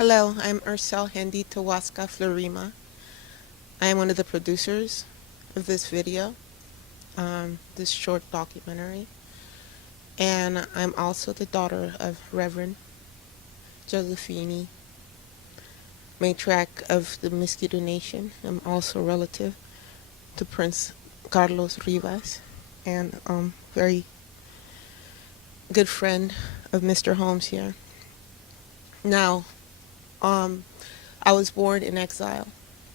Hello, I'm Ursel Hendi Tawaska Florima. I am one of the producers of this video, this short documentary, and I'm also the daughter of Reverend Josephine, matriarch of the Miskitu Nation. I'm also relative to Prince Carlos Rivas, and very good friend of Mr. Holmes here. Now, I was born in exile,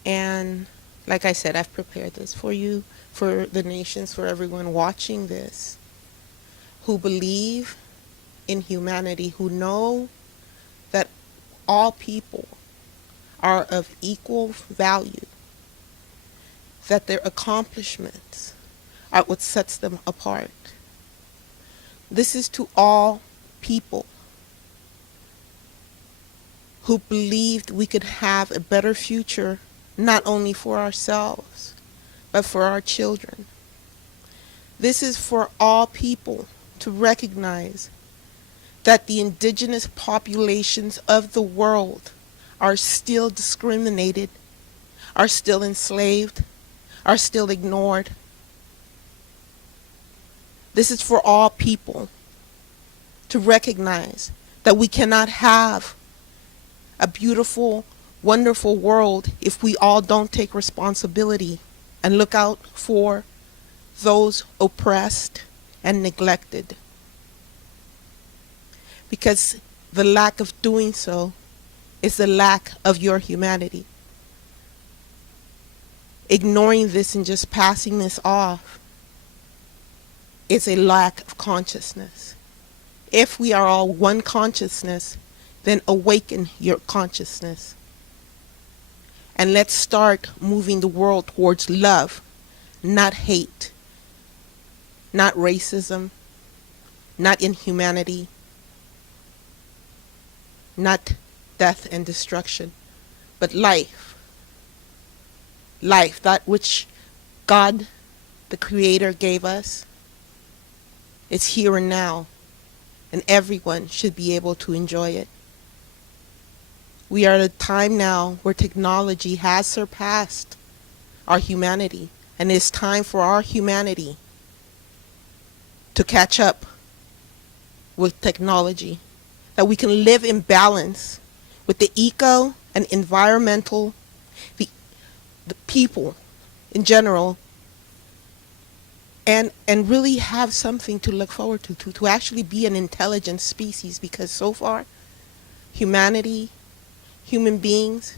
and like I said, I've prepared this for you, for the nations, for everyone watching this, who believe in humanity, who know that all people are of equal value, that their accomplishments are what sets them apart. This is to all people who believed we could have a better future, not only for ourselves, but for our children. This is for all people to recognize that the indigenous populations of the world are still discriminated, are still enslaved, are still ignored. This is for all people to recognize that we cannot have a beautiful, wonderful world if we all don't take responsibility and look out for those oppressed and neglected. Because the lack of doing so is the lack of your humanity. Ignoring this and just passing this off is a lack of consciousness. If we are all one consciousness, then awaken your consciousness. And let's start moving the world towards love, not hate, not racism, not inhumanity, not death and destruction, but life. Life, that which God, the Creator, gave us, is here and now, and everyone should be able to enjoy it. We are at a time now where technology has surpassed our humanity, and it's time for our humanity to catch up with technology, that we can live in balance with the eco and environmental, the people in general, and really have something to look forward to actually be an intelligent species, because so far, humanity, human beings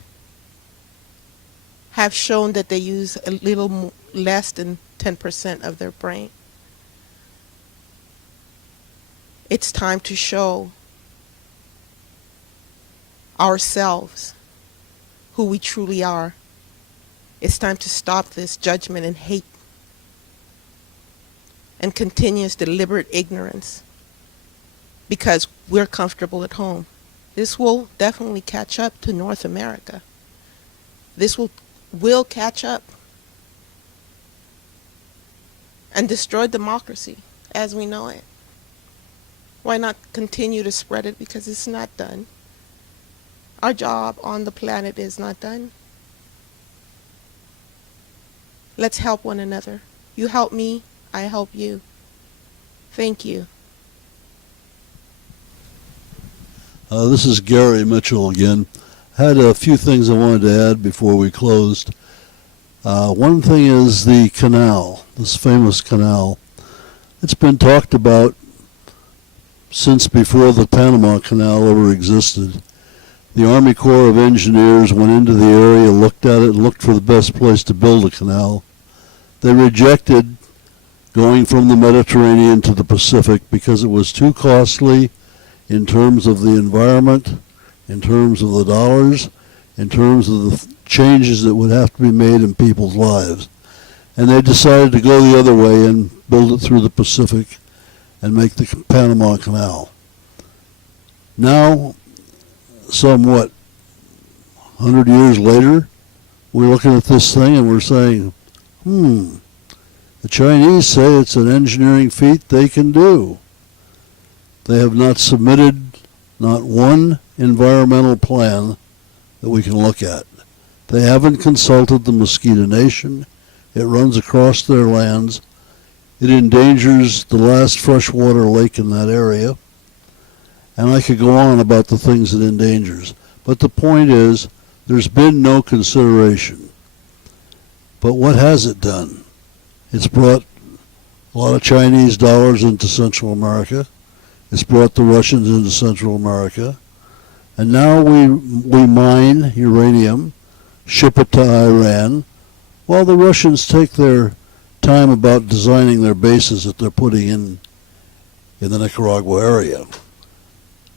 have shown that they use a little less than 10% of their brain. It's time to show ourselves who we truly are. It's time to stop this judgment and hate and continuous deliberate ignorance, because we're comfortable at home. This will definitely catch up to North America. This will catch up and destroy democracy as we know it. Why not continue to spread it? Because it's not done. Our job on the planet is not done. Let's help one another. You help me, I help you. Thank you. This is Gary Mitchell again. Had a few things I wanted to add before we closed. One thing is the canal, this famous canal. It's been talked about since before the Panama Canal ever existed. The Army Corps of Engineers went into the area, looked at it, looked for the best place to build a canal. They rejected going from the Mediterranean to the Pacific because it was too costly in terms of the environment, in terms of the dollars, in terms of the changes that would have to be made in people's lives. And they decided to go the other way and build it through the Pacific and make the Panama Canal. Now, somewhat 100 years later, we're looking at this thing and we're saying, the Chinese say it's an engineering feat they can do. They have not submitted not one environmental plan that we can look at. They haven't consulted the Miskitu Nation. It runs across their lands. It endangers the last freshwater lake in that area. And I could go on about the things it endangers. But the point is, there's been no consideration. But what has it done? It's brought a lot of Chinese dollars into Central America. It's brought the Russians into Central America. And now we mine uranium, ship it to Iran, while the Russians take their time about designing their bases that they're putting in the Nicaragua area.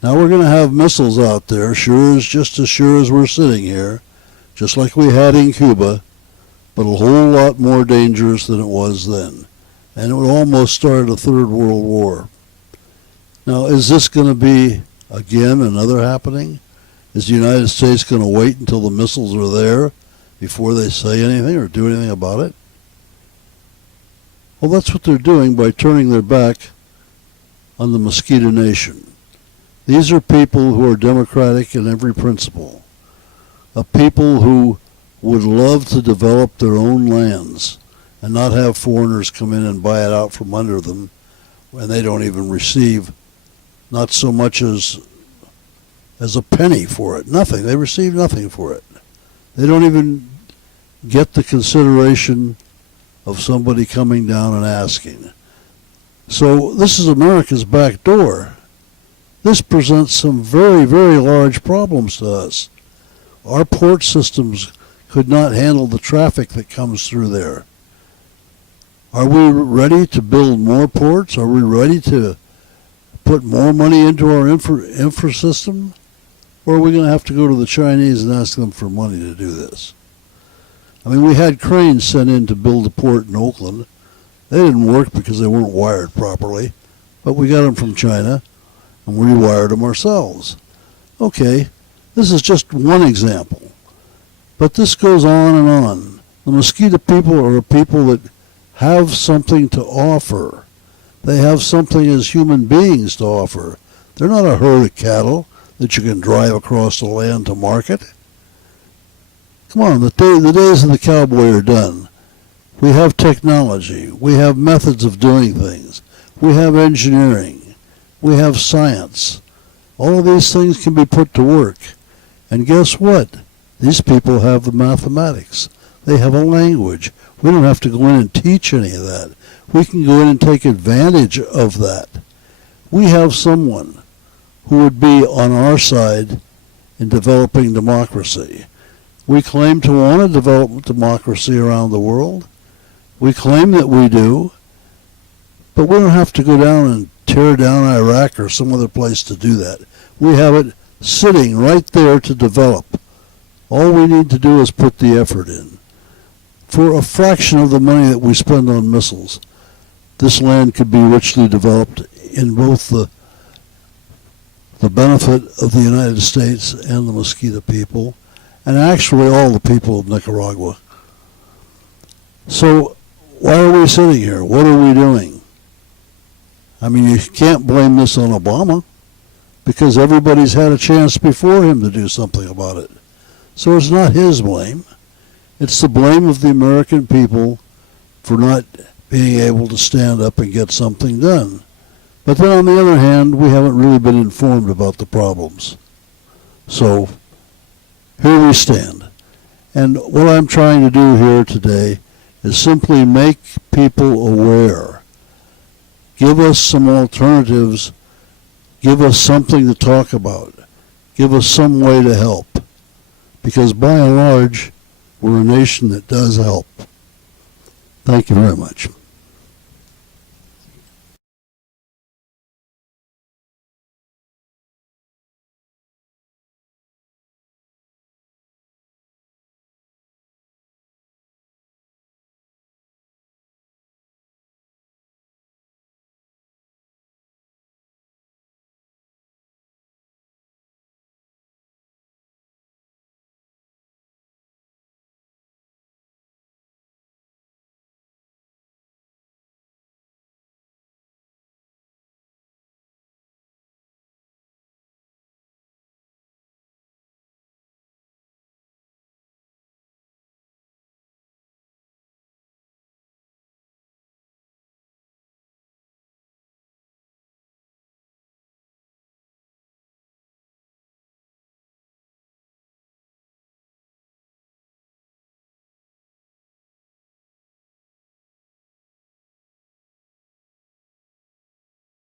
Now we're going to have missiles out there, just as sure as we're sitting here, just like we had in Cuba, but a whole lot more dangerous than it was then. And it would almost start a third world war. Now, is this going to be, again, another happening? Is the United States going to wait until the missiles are there before they say anything or do anything about it? Well, that's what they're doing by turning their back on the Miskitu Nation. These are people who are democratic in every principle, a people who would love to develop their own lands and not have foreigners come in and buy it out from under them when they don't even receive not so much as a penny for it. Nothing. They receive nothing for it. They don't even get the consideration of somebody coming down and asking. So this is America's back door. This presents some very, very large problems to us. Our port systems could not handle the traffic that comes through there. Are we ready to build more ports? Are we ready to put more money into our infra system? Or are we going to have to go to the Chinese and ask them for money to do this? I mean, we had cranes sent in to build a port in Oakland. They didn't work because they weren't wired properly, but we got them from China and we wired them ourselves. Okay, this is just one example, but this goes on and on. The Miskitu people are a people that have something to offer. They have something as human beings to offer. They're not a herd of cattle that you can drive across the land to market. Come on, the days of the cowboy are done. We have technology. We have methods of doing things. We have engineering. We have science. All of these things can be put to work. And guess what? These people have the mathematics. They have a language. We don't have to go in and teach any of that. We can go in and take advantage of that. We have someone who would be on our side in developing democracy. We claim to want to develop democracy around the world. We claim that we do, but we don't have to go down and tear down Iraq or some other place to do that. We have it sitting right there to develop. All we need to do is put the effort in. For a fraction of the money that we spend on missiles, this land could be richly developed in both the benefit of the United States and the Miskitu people, and actually all the people of Nicaragua. So why are we sitting here? What are we doing? I mean, you can't blame this on Obama because everybody's had a chance before him to do something about it. So it's not his blame. It's the blame of the American people for not being able to stand up and get something done. But then on the other hand, we haven't really been informed about the problems. So here we stand. And what I'm trying to do here today is simply make people aware. Give us some alternatives. Give us something to talk about. Give us some way to help. Because by and large, we're a nation that does help. Thank you very much.